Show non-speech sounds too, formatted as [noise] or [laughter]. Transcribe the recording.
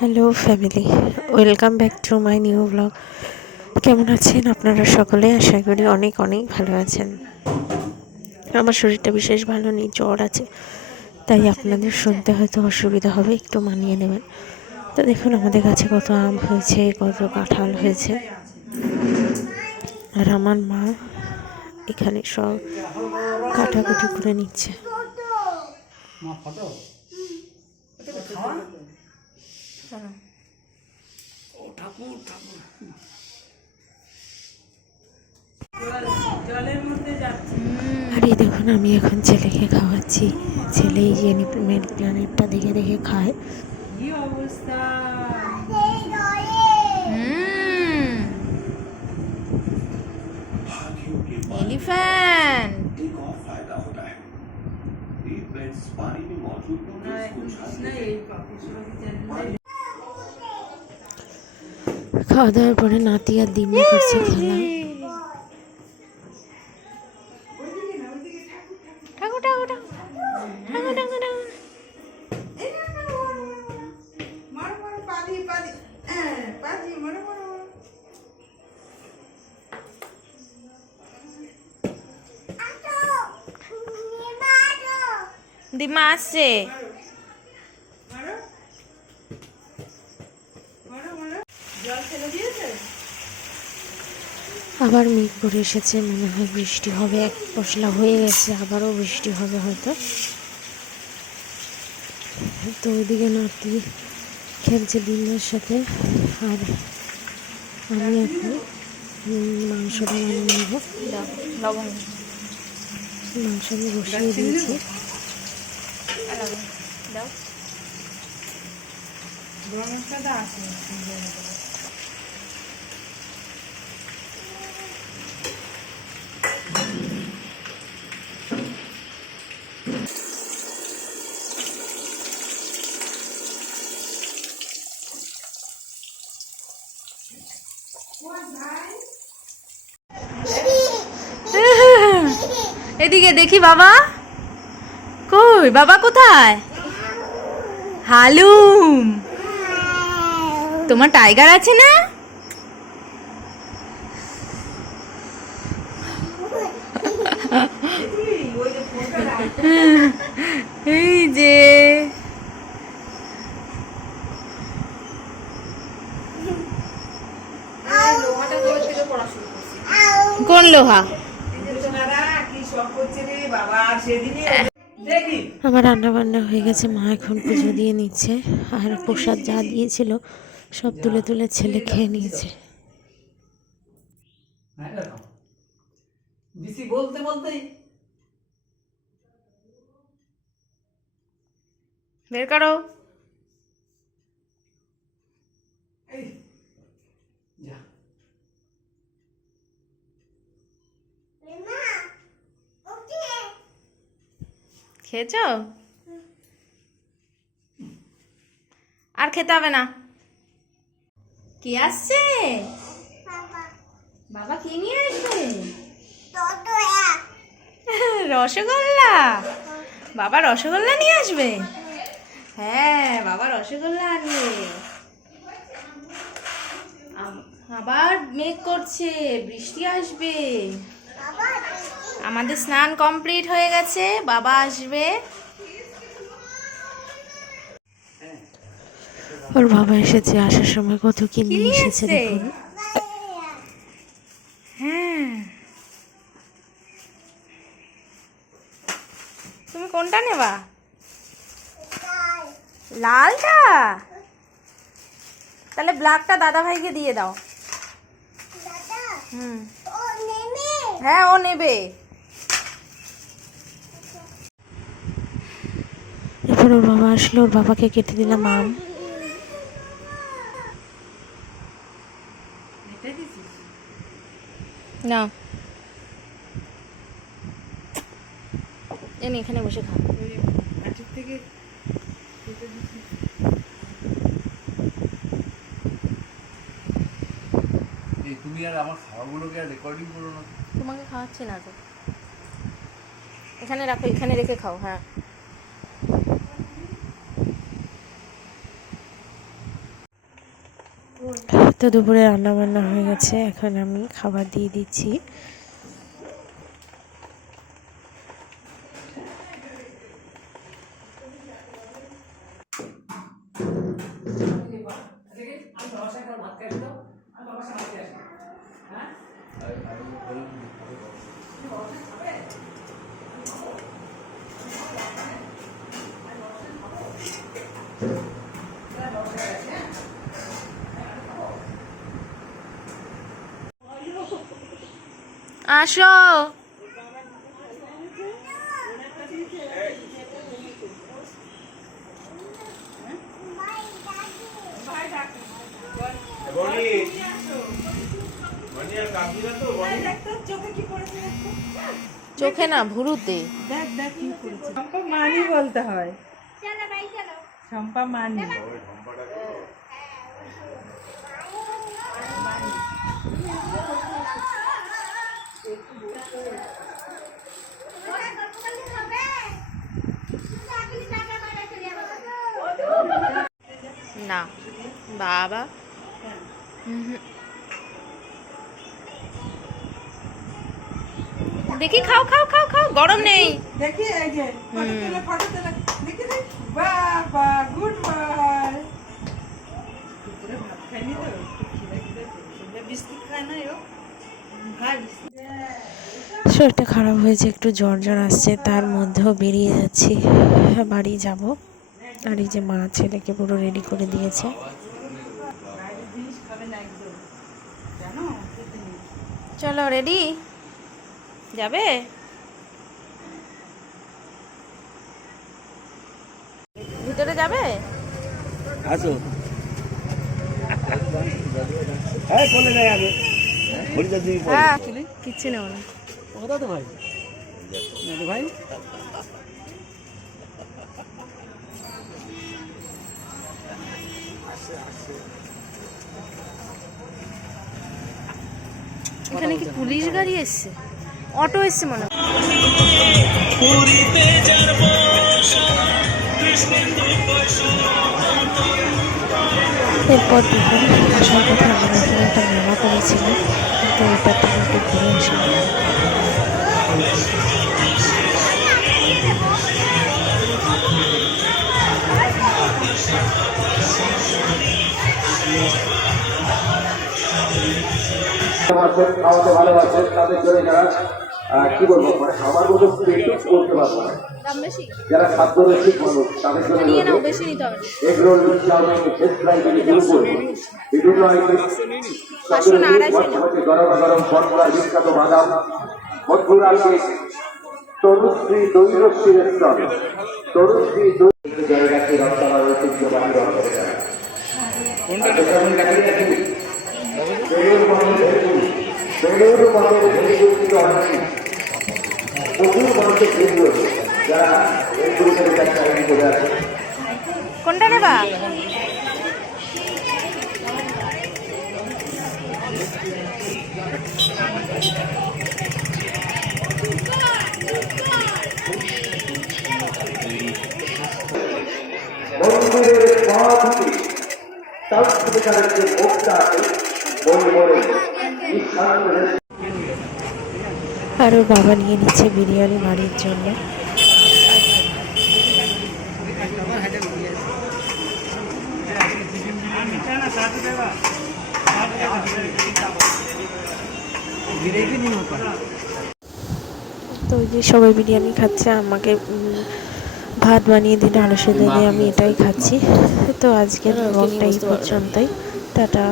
Hello family welcome back to my new blog কেমন আছেন আপনারা সকলে? আশা করি অনেক অনেক ভালো আছেন। আমার শরীরটা বিশেষ ভালো নেই, জ্বর আছে। তাই আপনাদের শুনতে হয়তো অসুবিধা হবে, একটু মানিয়ে নেবেন। তো দেখুন, আমাদের কাছে কত আম হয়েছে, কত কাঁঠাল হয়েছে। আর আমার মা এখানে সব কাটাকুটি করে নিচ্ছে। মা ফটো ও ঠাকুর ঠাকুর আর এই দেখুন আমি এখন ছেলেকে খাওয়াচ্ছি ছেলে এই যে মেড প্ল্যানেটটা দেখে দেখে খায় কি অবস্থা एलिफेंट एक और फायदा होता है डीप बेड्स पानी में मौजूद न्यूट्रिएंट्स को খাওয়া দাওয়ার পরে নাতি আর দিম্মা করছে খেলা। ঠাকুর ঠাকুর আবার মেঘ করে এসেছে মনে হয় বৃষ্টি হবে এক পশলা হয়ে গেছে আবারও বৃষ্টি হবে হয়তো। তো ওইদিকে নাতি খেলছে দিম্মার সাথে আর আমি এখন মাংসটা বানিয়ে নেব। মাংস আমি বসিয়ে দিয়েছি। দাও। [laughs] এদিকে দেখি বাবা। কই? বাবা কোথায়? হালুম। তোমার টাইগার আছে না [laughs] [laughs] এই যে কোন লোহা কি সব করছে রে বাবা সেদিনই দেখি আমার রান্না বান্না হয়ে গেছে মা এখন পুজো দিয়ে নিচ্ছে। আর প্রসাদ যা দিয়েছিল সব তুলে তুলে ছেলে খেয়ে নিয়েছে। হ্যাঁ বলতে বলতেই। বের করো। খেয়েছো? আর খেতে হবে না। কি আসছে? বাবা। কি নিয়ে আসবে? রসগোল্লা। বাবা রসগোল্লা নিয়ে আসবে? হ্যাঁ বাবা রসগোল্লা আনবে। আবার মেঘ করছে বৃষ্টি আসবে। আমাদের স্নান কমপ্লিট হয়ে গেছে বাবা আসবে। ওর বাবা এসেছে আসার সময় কত কি নিয়ে নিয়ে এসেছে দেখুন। হ্যাঁ। তুমি কোনটা নেবা? লালটা? তাহলে ব্ল্যাকটা দাদা ভাইকে দিয়ে দাও। হুম। হ্যাঁ ও নেবে। এরপর ওর বাবা আসলো ওর বাবাকে কেটে দিলাম আম। না। এনে এখানে বসে খা। থেকে কেটে দিছিস এই তুমি আর আমার খাওয়াগুলোকে আর রেকর্ডিং করো না। তোমাকে খাওয়াচ্ছি না তো। এখানে রাখো এখানে রেখে খাও হ্যাঁ। তো দুপুরে রান্নাবান্না হয়ে গেছে এখন আমি খাবার দিয়ে দিচ্ছি। আসো। চোখে না ভুরুতে। দেখ দেখ কি করেছে শম্পা মানি বলতে হয়। শম্পা মানি। না বাবা। দেখি খাও খাও খাও খাও গরম নেই। দেখি এই যে ফটো তোলা দেখি বাবা গুড বয় ভাত খাইনি তো একটু খিদে খিদে পেয়েছে বিস্কুট খায় না শরীরটা খারাপ হয়েছে, একটু জ্বর জ্বর আসছে, তার মধ্যেও বেরিয়ে যাচ্ছি। বাড়ি যাব। আর এই যে মা ছেলেকে পুরো রেডি করে দিয়েছে। চলো রেডি যাবে? ভিতরে যাবে? আসো। হ্যাঁ চলে তুমি হ্যাঁ কিচ্ছু নেব না। কোথা তো ভাই? ভাই? এখানে কি পুলিশ গাড়ি এসছে? অটো এসছে মনে হয়। এরপর দেখুন আসার কথা আমার এখানে একটা মেলা করেছিল তো এটা থেকে একটু ঘুরে আসলাম খাওয়াতে ভালোবাসেন তাদের জন্য যারা কি বলব মানে আমার মতো পেটুক করতে পারব না। যারা খাদ্য রসিক মানুষ তাদের জন্য। Egg roll chow mein veg fry থেকে শুরু করে বিভিন্ন আইটেম। গরম গরম বনপুরার বিখ্যাত বাদাম। মধুরা কেক তরুশ্রী দই রশ্মি রেস্টুরেন্ট তরুশ্রী দই জায়গাকে রপ্তানার ঐতিহ্যবাহী কোনটা? বেলুর মনের বেলুর মনের প্রচুর মানুষের ভিড় রয়েছে যারা পরিবারের কাছে আইন করে আছে। কোনটা নেবা? মন্দিরের ভোক্তা আছে মনে মনে আর ওর বাবা নিয়ে নিচ্ছে বিরিয়ানি বাড়ির জন্য। তো ওই যে সবাই বিরিয়ানি খাচ্ছে আমাকে ভাত বানিয়ে দিল আলু সেদ্ধ দিয়ে আমি এটাই খাচ্ছি। তো আজকের ব্লগটা এই পর্যন্তই। টাটা।